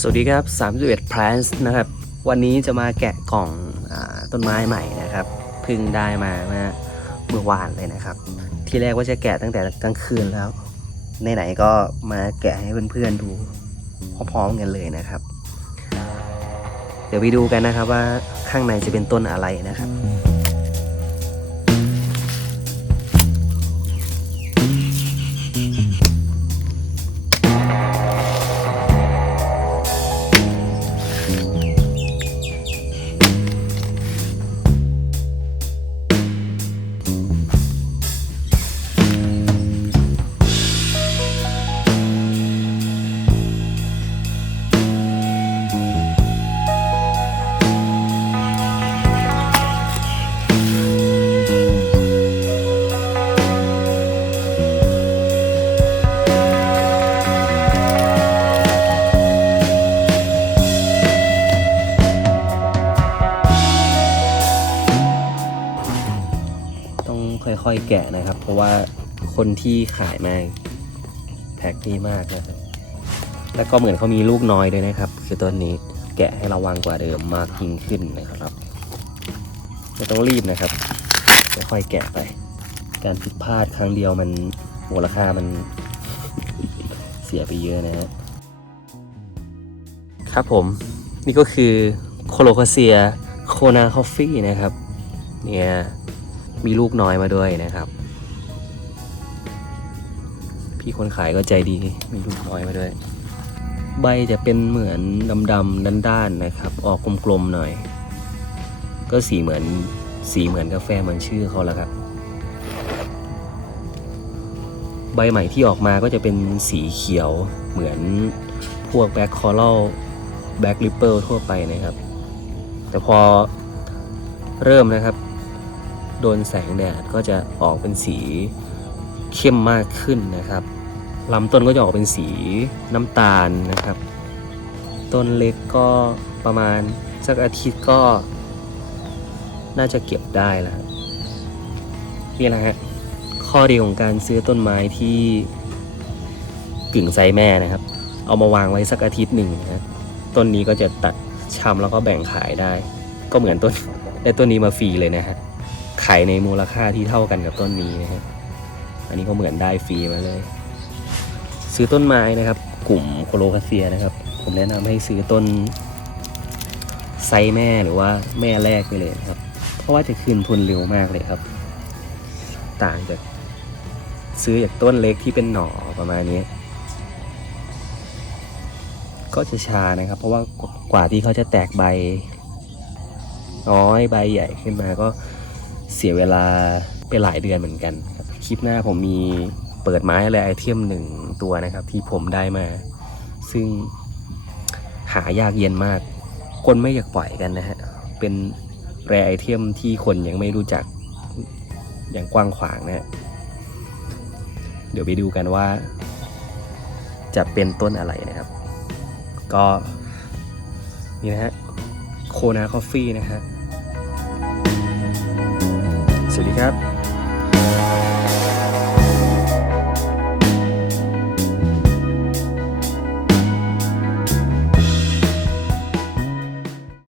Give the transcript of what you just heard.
สวัสดีครับ31 plants นะครับ วันนี้จะมาแกะกล่องอต้นไม้ใหม่นะครับเพิ่งได้มาเมื่อเมื่อวานเลยนะครับ ที่แรกว่าจะแกะตั้งแต่กลางคืนแล้วไหนๆก็มาแกะให้เพื่อนๆดูพร้อมๆกันเลยนะครับ เดี๋ยวไปดูกันนะครับว่าข้างในจะเป็นต้นอะไรนะครับ ค่อยๆแกะนะครับ เพราะว่าคนที่ขายมาแพ็คดีมากนะครับ แล้วก็เหมือนเขามีลูกน้อยด้วยนะครับ คือต้นนี้แกะให้ระวังกว่าเดิมมากยิ่งขึ้นนะครับ ไม่ต้องรีบนะครับ ค่อยๆแกะไป การผิดพลาดครั้งเดียวมันมูลค่ามันเสียไปเยอะนะฮะครับผมนี่ก็คือโคโลคาเซียโคนาคอฟฟี่นะครับ เนี่ย มีลูกน้อยมาด้วยนะครับ พี่คนขายก็ใจดีมีลูกน้อยมาด้วย ใบจะเป็นเหมือนดำๆด้านๆนะครับ ออกกลมๆหน่อย ก็สีเหมือนสีเหมือนกาแฟเหมือนชื่อเขาแล้วครับ ใบใหม่ที่ออกมาก็จะเป็นสีเขียวเหมือนพวกแบ็คคอรัลแบ็คริปเปิลทั่วไปนะครับ แต่พอเริ่มนะครับ โดนแสงแดดก็จะออกเป็นสีเข้มมากขึ้นนะครับลำต้นก็จะออกเป็นสีน้ำตาลนะครับ ต้นเล็กก็ประมาณสักอาทิตย์ก็น่าจะเก็บได้แล้วนี่แหละฮะข้อดีของการซื้อต้นไม้ที่กึ่งไซแม่นะครับ เอามาวางไว้สักอาทิตย์หนึ่งนะต้นนี้ก็จะตัดชำแล้วก็แบ่งขายได้ ก็เหมือนต้นได้ต้นนี้มาฟรีเลยนะฮะ ขายในมูลค่าที่เท่ากันกับต้นนี้นะฮะอันนี้ก็เหมือนได้ฟรีมาเลย ซื้อต้นไม้นะครับ กลุ่มโคโลคาเซียนะครับ ผมแนะนำให้ซื้อต้นไซแม่หรือว่าแม่แรกไปเลยครับ เพราะว่าจะคืนทุนเร็วมากเลยครับ ต่างจากซื้อจากต้นเล็กที่เป็นหน่อประมาณนี้ ก็จะช้านะครับ เพราะว่ากว่าที่เขาจะแตกใบน้อยใบใหญ่ขึ้นมาก็ เสียเวลาไปหลายเดือนเหมือนกันครับคลิปหน้าผมมีเปิดไม้อะไรไอเทมหนึ่งตัวนะครับ ที่ผมได้มา ซึ่งหายากเย็นมาก คนไม่อยากปล่อยกันนะฮะ เป็นแรไอเทมที่คนยังไม่รู้จักอย่างกว้างขวางนะฮะเดี๋ยวไปดูกันว่า จะเป็นต้นอะไรนะครับ ก็นี่นะฮะโคนาคอฟฟี่นะฮะ สวัสดีครับ